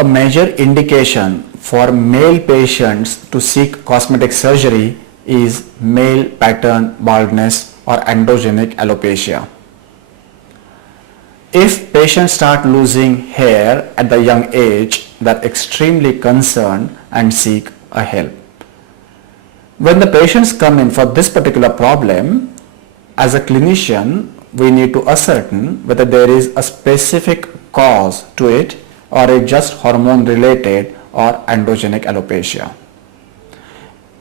A major indication for male patients to seek cosmetic surgery is male pattern baldness or androgenic alopecia. If patients start losing hair at the young age, they are extremely concerned and seek a help. When the patients come in for this particular problem, as a clinician, we need to ascertain whether there is a specific cause to it or it's just hormone related or androgenic alopecia.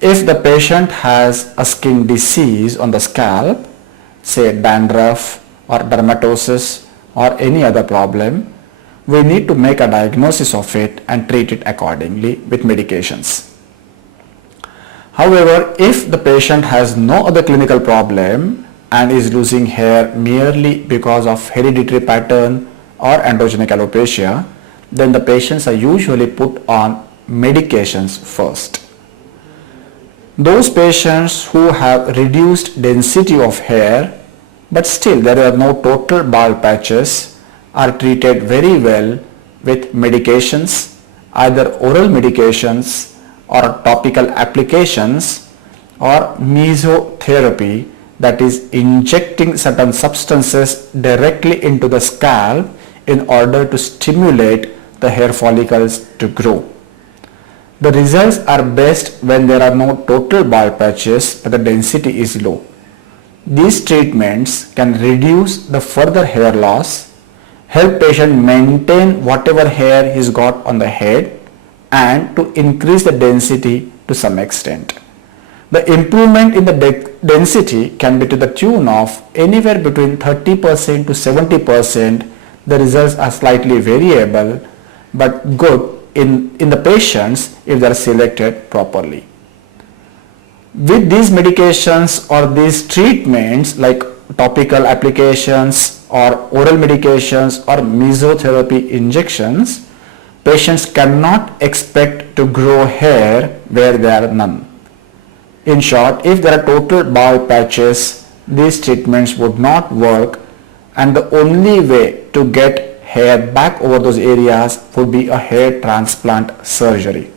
If the patient has a skin disease on the scalp, say dandruff or dermatosis or any other problem, we need to make a diagnosis of it and treat it accordingly with medications. However, if the patient has no other clinical problem and is losing hair merely because of hereditary pattern or androgenic alopecia, then the patients are usually put on medications first. Those patients who have reduced density of hair but still there are no total bald patches are treated very well with medications, either oral medications or topical applications or mesotherapy, that is injecting certain substances directly into the scalp in order to stimulate the hair follicles to grow. The results are best when there are no total bald patches but the density is low. These treatments can reduce the further hair loss, help patient maintain whatever hair he's got on the head and to increase the density to some extent. The improvement in the density can be to the tune of anywhere between 30% to 70%. The results are slightly variable but good in the patients if they are selected properly. With these medications or these treatments like topical applications or oral medications or mesotherapy injections, patients cannot expect to grow hair where there are none. In short, if there are total bald patches, these treatments would not work and the only way to get hair back over those areas would be a hair transplant surgery.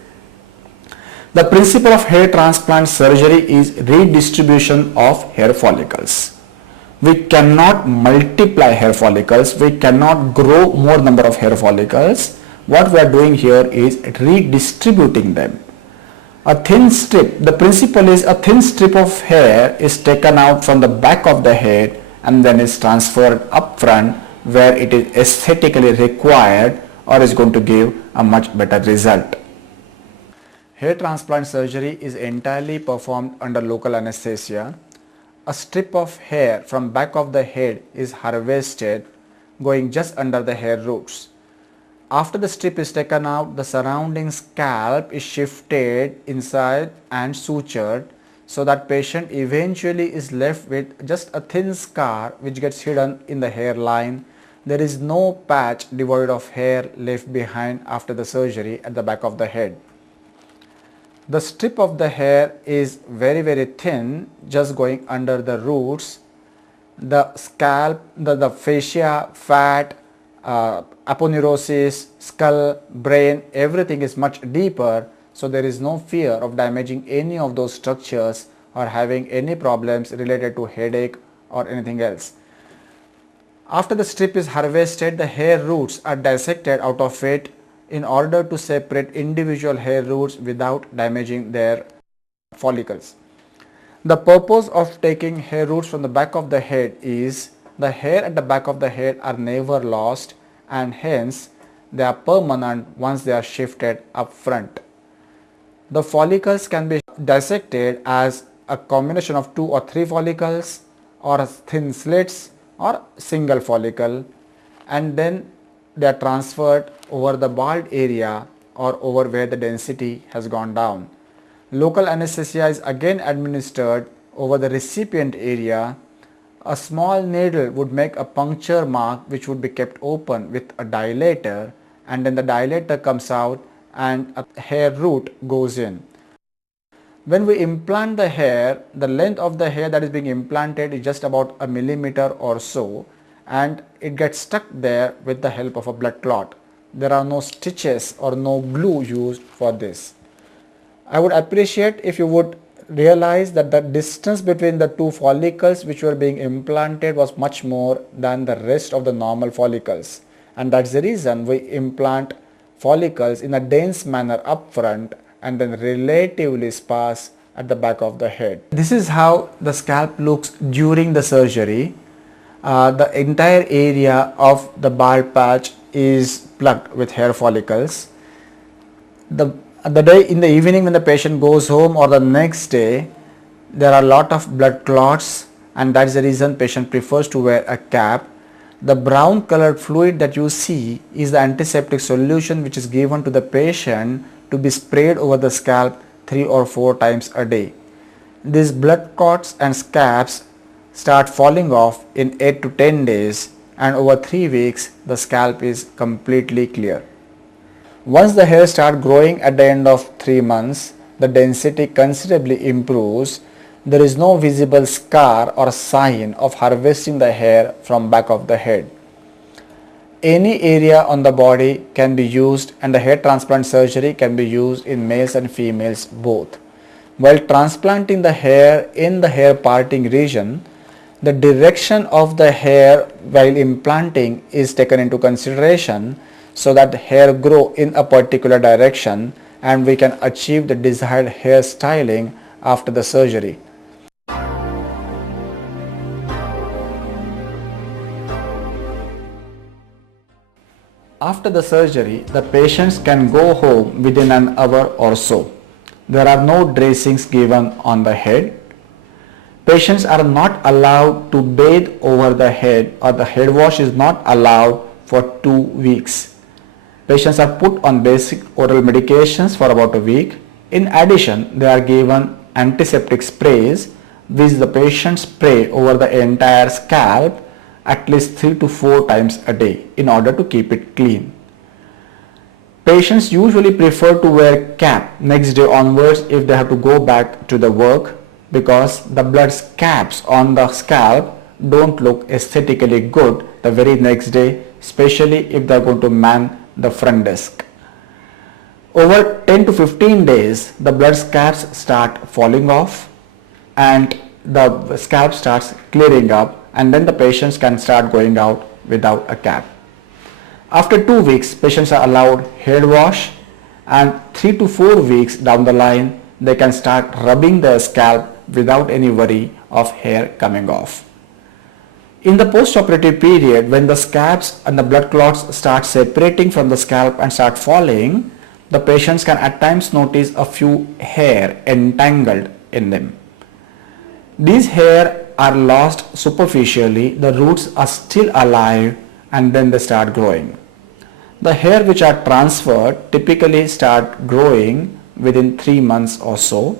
The principle of hair transplant surgery is redistribution of hair follicles. We cannot multiply hair follicles, we cannot grow more number of hair follicles. What we are doing here is redistributing them. A thin strip, the principle is a thin strip of hair is taken out from the back of the head and then is transferred up front where it is aesthetically required or is going to give a much better result. Hair transplant surgery is entirely performed under local anesthesia. A strip of hair from back of the head is harvested going just under the hair roots. After the strip is taken out, the surrounding scalp is shifted inside and sutured so that patient eventually is left with just a thin scar which gets hidden in the hairline. There is no patch devoid of hair left behind after the surgery at the back of the head. The strip of the hair is very thin, just going under the roots. The scalp, the fascia, fat, aponeurosis, skull, brain, everything is much deeper, so there is no fear of damaging any of those structures or having any problems related to headache or anything else. After the strip is harvested, the hair roots are dissected out of it in order to separate individual hair roots without damaging their follicles. The purpose of taking hair roots from the back of the head is the hair at the back of the head are never lost and hence they are permanent once they are shifted up front. The follicles can be dissected as a combination of 2 or 3 follicles or thin slits or single follicle, and then they are transferred over the bald area or over where the density has gone down. Local anesthesia is again administered over the recipient area. A small needle would make a puncture mark which would be kept open with a dilator, and then the dilator comes out and a hair root goes in. When we implant the hair, the length of the hair that is being implanted is just about a millimeter or so, and it gets stuck there with the help of a blood clot. There are no stitches or no glue used for this. I would appreciate if you would realize that the distance between the two follicles which were being implanted was much more than the rest of the normal follicles, and that's the reason we implant follicles in a dense manner up front and then relatively sparse at the back of the head. This is how the scalp looks during the surgery. The entire area of the bald patch is plugged with hair follicles. The day in the evening when the patient goes home or the next day, there are a lot of blood clots, and that is the reason patient prefers to wear a cap. The brown colored fluid that you see is the antiseptic solution which is given to the patient to be sprayed over the scalp 3 or 4 times a day. These blood clots and scabs start falling off in 8 to 10 days, and over 3 weeks the scalp is completely clear. Once the hair starts growing at the end of 3 months, the density considerably improves. There is no visible scar or sign of harvesting the hair from back of the head. Any area on the body can be used, and the hair transplant surgery can be used in males and females both. While transplanting the hair in the hair parting region, the direction of the hair while implanting is taken into consideration so that the hair grow in a particular direction and we can achieve the desired hair styling after the surgery. After the surgery, the patients can go home within an hour or so. There are no dressings given on the head. Patients are not allowed to bathe over the head, or the head wash is not allowed for 2 weeks. Patients are put on basic oral medications for about a week. In addition, they are given antiseptic sprays which the patients spray over the entire scalp at least 3 to 4 times a day in order to keep it clean. Patients usually prefer to wear cap next day onwards if they have to go back to the work, because the blood scabs on the scalp don't look aesthetically good the very next day, especially if they are going to man the front desk. Over 10 to 15 days, the blood scabs start falling off and the scalp starts clearing up, and then the patients can start going out without a cap. After 2 weeks, patients are allowed head wash, and 3 to 4 weeks down the line, they can start rubbing their scalp without any worry of hair coming off. In the post-operative period, when the scabs and the blood clots start separating from the scalp and start falling, the patients can at times notice a few hair entangled in them. These hair are lost superficially, the roots are still alive, and then they start growing. The hair which are transferred typically start growing within 3 months or so,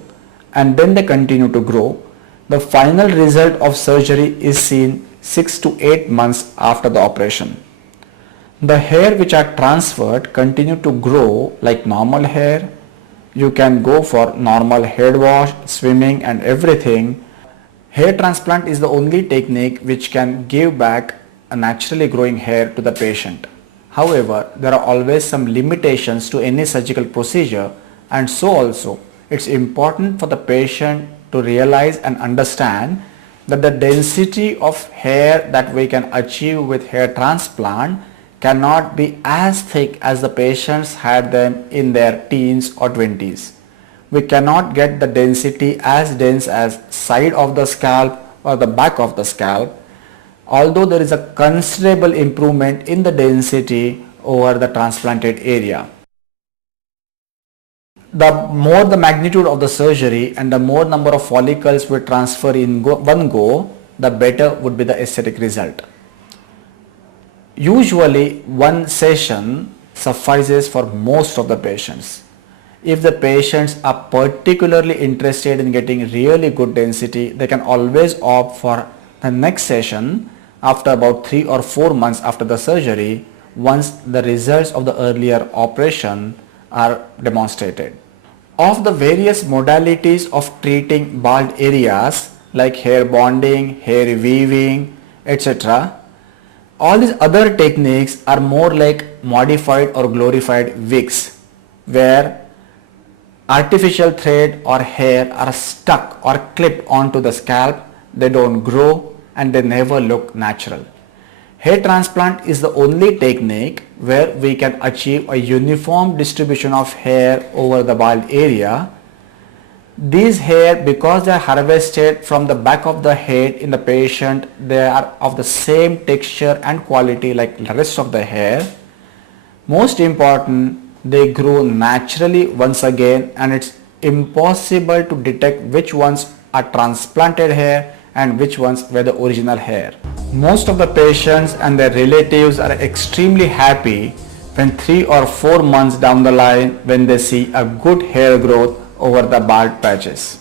and then they continue to grow. The final result of surgery is seen 6 to 8 months after the operation. The hair which are transferred continue to grow like normal hair. You can go for normal head wash, swimming and everything. Hair transplant is the only technique which can give back a naturally growing hair to the patient. However, there are always some limitations to any surgical procedure, and so also it's important for the patient to realize and understand that the density of hair that we can achieve with hair transplant cannot be as thick as the patients had them in their teens or 20s. We cannot get the density as dense as side of the scalp or the back of the scalp, although there is a considerable improvement in the density over the transplanted area. The more the magnitude of the surgery and the more number of follicles we transfer in one go, the better would be the aesthetic result. Usually one session suffices for most of the patients. If the patients are particularly interested in getting really good density, they can always opt for the next session after about 3 or 4 months after the surgery, once the results of the earlier operation are demonstrated. Of the various modalities of treating bald areas like hair bonding, hair weaving, etc., All these other techniques are more like modified or glorified wigs, where artificial thread or hair are stuck or clipped onto the scalp. They don't grow and they never look natural. Hair transplant is the only technique where we can achieve a uniform distribution of hair over the bald area. These hair, because they are harvested from the back of the head in the patient, they are of the same texture and quality like the rest of the hair. Most important, they grow naturally once again, and it's impossible to detect which ones are transplanted hair and which ones were the original hair. Most of the patients and their relatives are extremely happy when 3 or 4 months down the line when they see a good hair growth over the bald patches.